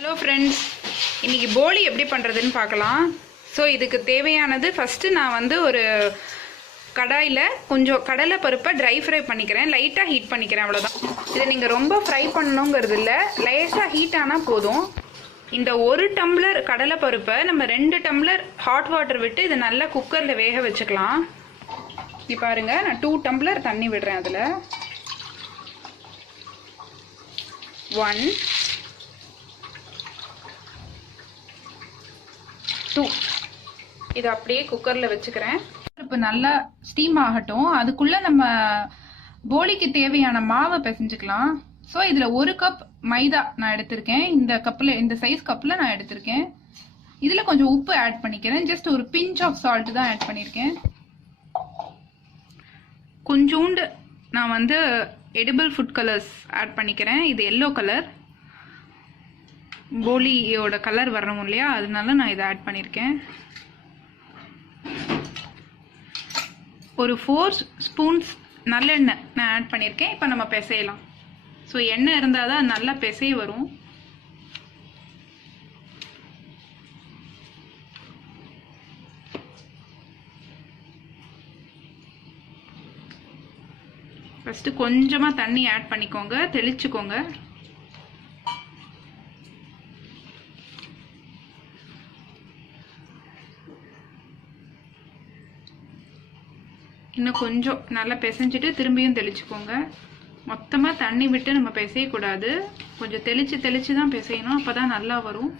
Hello friends, இன்றைக்கி போலி எப்படி பண்ணுறதுன்னு பார்க்கலாம். ஸோ இதுக்கு தேவையானது ஃபஸ்ட்டு நான் ஒரு கடாயில் கொஞ்சம் கடலை பருப்பை ட்ரை ஃப்ரை பண்ணிக்கிறேன், லைட்டாக ஹீட் பண்ணிக்கிறேன், அவ்வளோதான். இதை நீங்கள் ரொம்ப ஃப்ரை பண்ணணுங்கிறது இல்லை, லைட்டாக ஹீட் ஆனால் போதும். இந்த 1 டம்ளர் கடலை பருப்பை நம்ம 2 டம்ளர் ஹாட் வாட்டர் விட்டு இதை நல்லா குக்கரில் வேக வச்சுக்கலாம். இப்போ பாருங்கள், நான் 2 டம்ளர் தண்ணி விடுறேன். அதில் 1 2 இதை அப்படியே குக்கரில் வச்சுக்கிறேன். இப்போ நல்லா ஸ்டீம் ஆகட்டும். அதுக்குள்ளே நம்ம போலிக்கு தேவையான மாவை பிசைஞ்சுக்கலாம். ஸோ இதில் 1 கப் மைதா நான் எடுத்திருக்கேன். இந்த கப்பில், இந்த சைஸ் கப்பில் நான் எடுத்திருக்கேன். இதில் கொஞ்சம் உப்பு ஆட் பண்ணிக்கிறேன். ஜஸ்ட் ஒரு பிஞ்ச் ஆஃப் சால்ட் தான் ஆட் பண்ணியிருக்கேன். கொஞ்சோண்டு நான் எடிபிள் ஃபுட் கலர்ஸ் ஆட் பண்ணிக்கிறேன். இது எல்லோ கலர், போலியோட கலர் வரணும் இல்லையா, அதனால நான் இதை ஆட் பண்ணியிருக்கேன். ஒரு 4 ஸ்பூன்ஸ் நல்லெண்ணெய் நான் ஆட் பண்ணியிருக்கேன். இப்போ நம்ம பிசையலாம். ஸோ எண்ணெய் இருந்தால் தான் நல்லா பிசைய வரும். ஃபஸ்ட்டு கொஞ்சமாக தண்ணி ஆட் பண்ணிக்கோங்க, தெளிச்சுக்கோங்க. இன்னும் கொஞ்சம் நல்லா பிசைஞ்சிட்டு திரும்பியும் தெளிச்சுக்கோங்க. மொத்தமாக தண்ணி விட்டு நம்ம பிசையக்கூடாது, கொஞ்சம் தெளித்து தான் பிசையணும். அப்போ தான் நல்லா வரும்.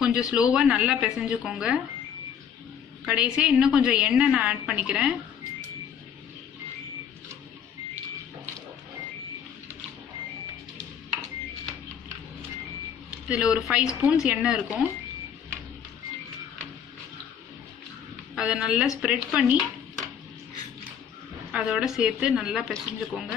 கொஞ்சம் ஸ்லோவாக நல்லா பிசைஞ்சுக்கோங்க. கடைசியாக இன்னும் கொஞ்சம் எண்ணெய் நான் ஆட் பண்ணிக்கிறேன். இதில் ஒரு 5 ஸ்பூன்ஸ் எண்ணெய் இருக்கும். அதை நல்லா ஸ்ப்ரெட் பண்ணி அதோட சேர்த்து நல்லா பிசைஞ்சுக்கோங்க.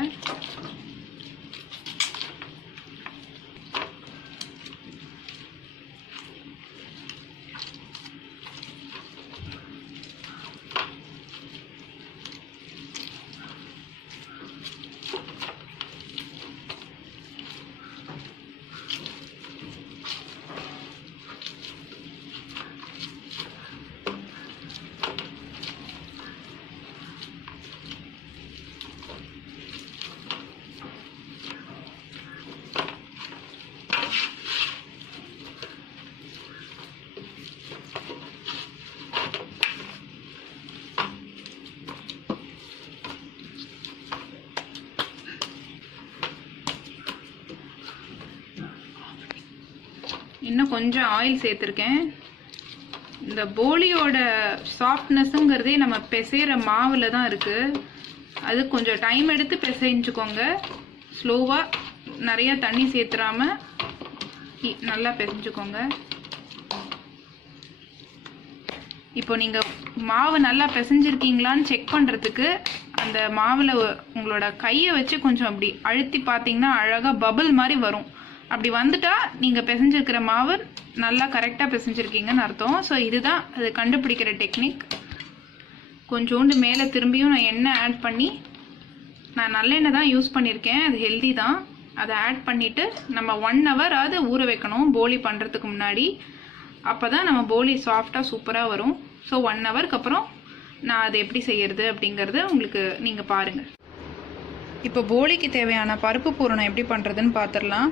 இன்னும் கொஞ்சம் ஆயில் சேர்த்துருக்கேன். இந்த போலியோட சாஃப்ட்னஸ்ங்கிறதே நம்ம பிசைகிற மாவில் தான் இருக்குது. அது கொஞ்சம் டைம் எடுத்து பிசைஞ்சுக்கோங்க. ஸ்லோவாக நிறைய தண்ணி சேர்த்துறாம நல்லா பிசைஞ்சுக்கோங்க. இப்போ நீங்கள் மாவு நல்லா பிசைஞ்சிருக்கீங்களான்னு செக் பண்ணுறதுக்கு அந்த மாவில் உங்களோட கையை வச்சு கொஞ்சம் அப்படி அழுத்தி பார்த்தீங்கன்னா அழகாக பபிள் மாதிரி வரும். அப்படி வந்துட்டா நீங்கள் பிசைஞ்சிருக்கிற மாவு நல்லா கரெக்டாக பிசைஞ்சிருக்கீங்கன்னு அர்த்தம். ஸோ இதுதான் அது கண்டுபிடிக்கிற டெக்னிக். கொஞ்சோண்டு மேலே திரும்பியும் நான் எண்ணெய் ஆட் பண்ணி, நான் நல்லெண்ணெய் தான் யூஸ் பண்ணியிருக்கேன், அது ஹெல்தி தான். அதை ஆட் பண்ணிவிட்டு நம்ம 1 hour ஆகுது ஊற வைக்கணும் போலி பண்ணுறதுக்கு முன்னாடி. அப்போ தான் நம்ம போலி சாஃப்டாக சூப்பராக வரும். ஸோ 1 hourக்கு அப்புறம் நான் அதை எப்படி செய்கிறது அப்படிங்கிறது உங்களுக்கு நீங்கள் பாருங்கள். இப்போ போலிக்கு தேவையான பருப்பு பூரணம் எப்படி பண்ணுறதுன்னு பார்த்துடலாம்.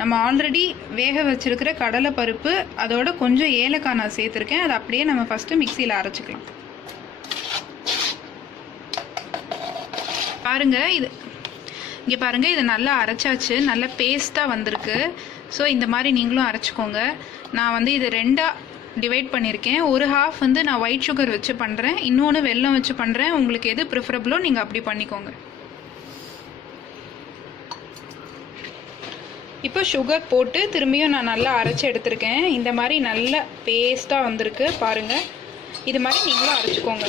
நம்ம ஆல்ரெடி வேக வச்சுருக்கிற கடலை பருப்பு, அதோட கொஞ்சம் ஏலக்காய் நான் சேர்த்துருக்கேன். அதை அப்படியே நம்ம ஃபஸ்ட்டு மிக்சியில் அரைச்சிக்கலாம். பாருங்கள், இங்கே பாருங்கள், இது நல்லா அரைச்சாச்சு, நல்ல பேஸ்ட்டாக வந்திருக்கு. ஸோ இந்த மாதிரி நீங்களும் அரைச்சிக்கோங்க. நான் வந்து இது 2ஆக டிவைட் பண்ணியிருக்கேன். ஒரு ஹாஃப் வந்து நான் ஒயிட் சுகர் வச்சு பண்ணுறேன், இன்னொன்று வெல்லம் வச்சு பண்ணுறேன். உங்களுக்கு எது ப்ரிஃபரபிளோ நீங்கள் அப்படி பண்ணிக்கோங்க. இப்போ சுகர் போட்டு திரும்பியும் நான் நல்லா அரைச்சி எடுத்திருக்கேன். இந்த மாதிரி நல்ல பேஸ்ட்டாக வந்திருக்கு பாருங்கள். இது மாதிரி நீங்களும் அரைச்சிக்கோங்க.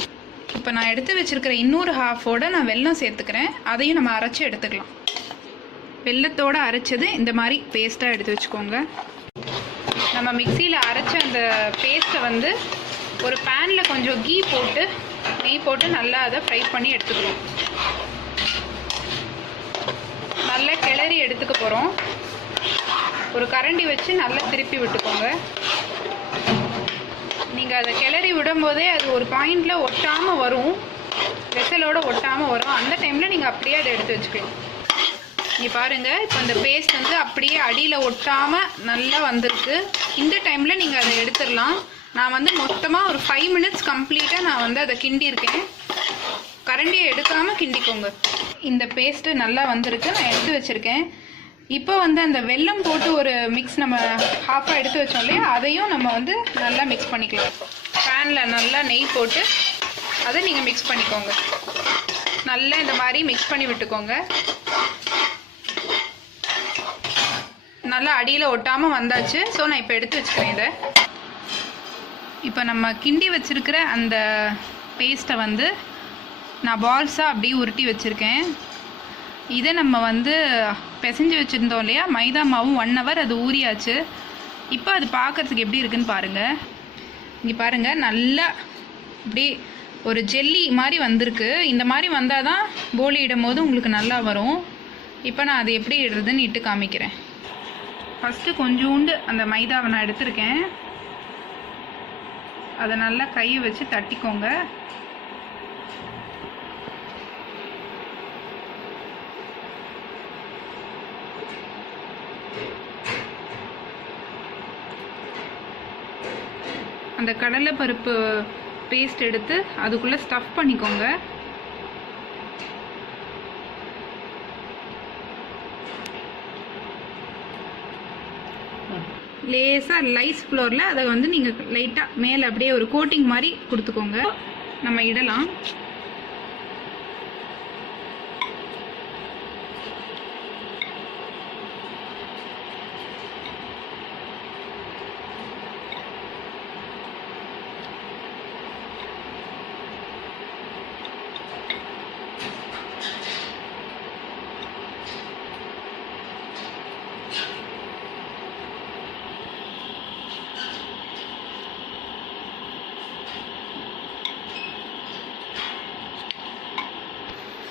இப்போ நான் எடுத்து வச்சுருக்கிற இன்னொரு ஹாஃபோட நான் வெல்லம் சேர்த்துக்கிறேன். அதையும் நம்ம அரைச்சி எடுத்துக்கலாம். வெல்லத்தோடு அரைச்சது இந்த மாதிரி பேஸ்ட்டாக எடுத்து வச்சுக்கோங்க. நம்ம மிக்சியில் அரைச்ச அந்த பேஸ்ட்டை வந்து ஒரு பேனில் கொஞ்சம் நெய் போட்டு நல்லா அதை ஃப்ரை பண்ணி எடுத்துக்கிறோம். நல்லா கிளறி எடுத்துக்க போகிறோம். ஒரு கரண்டி வச்சு நல்லா திருப்பி விட்டுக்கோங்க. நீங்கள் அதை கிளறி விடும்போதே அது ஒரு பாயிண்டில் ஒட்டாமல் வரும், வெசலோடு ஒட்டாமல் வரும். அந்த டைமில் நீங்கள் அப்படியே அதை எடுத்து வச்சுக்கலாம். இங்கே பாருங்கள், இப்போ அந்த பேஸ்ட் வந்து அப்படியே அடியில் ஒட்டாமல் நல்லா வந்திருக்கு. இந்த டைமில் நீங்கள் அதை எடுத்துடலாம். நான் வந்து மொத்தமாக ஒரு 5 minutes கம்ப்ளீட்டாக நான் வந்து அதை கிண்டியிருக்கேன். கரண்டியை எடுக்காமல் கிண்டிக்கோங்க. இந்த பேஸ்ட்டு நல்லா வந்திருக்கு, நான் எடுத்து வச்சுருக்கேன். இப்போ வந்து அந்த வெல்லம் போட்டு ஒரு மிக்ஸ் நம்ம ஹாஃபாக எடுத்து வச்சோம் இல்லையா, அதையும் நம்ம வந்து நல்லா மிக்ஸ் பண்ணிக்கலாம். பேனில் நல்லா நெய் போட்டு அதை நீங்கள் மிக்ஸ் பண்ணிக்கோங்க. நல்லா இந்த மாதிரி மிக்ஸ் பண்ணி விட்டுக்கோங்க. நல்லா அடியில் ஒட்டாமல் வந்தாச்சு. ஸோ நான் இப்போ எடுத்து வச்சுக்கிறேன். இதை இப்போ நம்ம கிண்டி வச்சுருக்கிற அந்த பேஸ்ட்டை வந்து நான் பால்ஸாக அப்படியே உருட்டி வச்சுருக்கேன். இதை நம்ம வந்து பிசைஞ்சு வச்சுருந்தோம் இல்லையா, மைதா மாவும் 1 hour அது ஊறியாச்சு. இப்போ அது பார்க்குறதுக்கு எப்படி இருக்குன்னு பாருங்கள். இங்கே பாருங்கள், நல்லா இப்படி ஒரு ஜெல்லி மாதிரி வந்திருக்கு. இந்த மாதிரி வந்தால் தான் போலி இடும் போது உங்களுக்கு நல்லா வரும். இப்போ நான் அது எப்படி இடுறதுன்னு இட்டு காமிக்கிறேன். ஃபஸ்ட்டு கொஞ்சோண்டு அந்த மைதாவை நான் எடுத்திருக்கேன். அதை நல்லா கையை வச்சு தட்டிக்கோங்க. அந்த கடலை பருப்பு பேஸ்ட் எடுத்து அதுக்குள்ளே ஸ்டஃப் பண்ணிக்கோங்க. லேசாக லைஸ் ஃப்ளோரில் அதை வந்து நீங்கள் லைட்டாக மேலே அப்படியே ஒரு கோட்டிங் மாதிரி கொடுத்துக்கோங்க. நம்ம இடலாம்.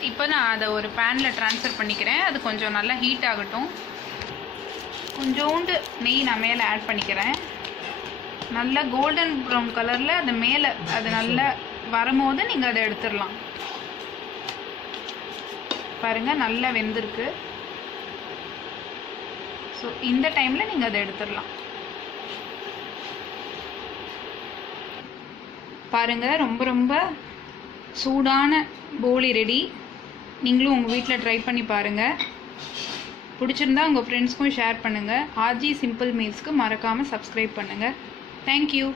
இப்போ நான் அதை ஒரு பேனில் ட்ரான்ஸ்ஃபர் பண்ணிக்கிறேன். அது கொஞ்சம் நல்லா ஹீட் ஆகட்டும். கொஞ்சோண்டு நெய் நான் மேலே ஆட் பண்ணிக்கிறேன். நல்லா கோல்டன் ப்ரௌன் கலரில் அது மேலே அது நல்லா வரும்போது நீங்கள் அதை எடுத்துடலாம். பாருங்கள், நல்லா வெந்திருக்கு. ஸோ இந்த டைமில் நீங்கள் அதை எடுத்துடலாம். பாருங்கள், ரொம்ப ரொம்ப சூடான போலி ரெடி. நீங்களும் உங்கள் வீட்டில் ட்ரை பண்ணி பாருங்கள். பிடிச்சிருந்தா உங்கள் ஃப்ரெண்ட்ஸ்க்கும் ஷேர் பண்ணுங்கள். ஆர்ஜி சிம்பிள் மீல்ஸ்க்கு மறக்காமல் சப்ஸ்கிரைப் பண்ணுங்கள். தேங்க்யூ.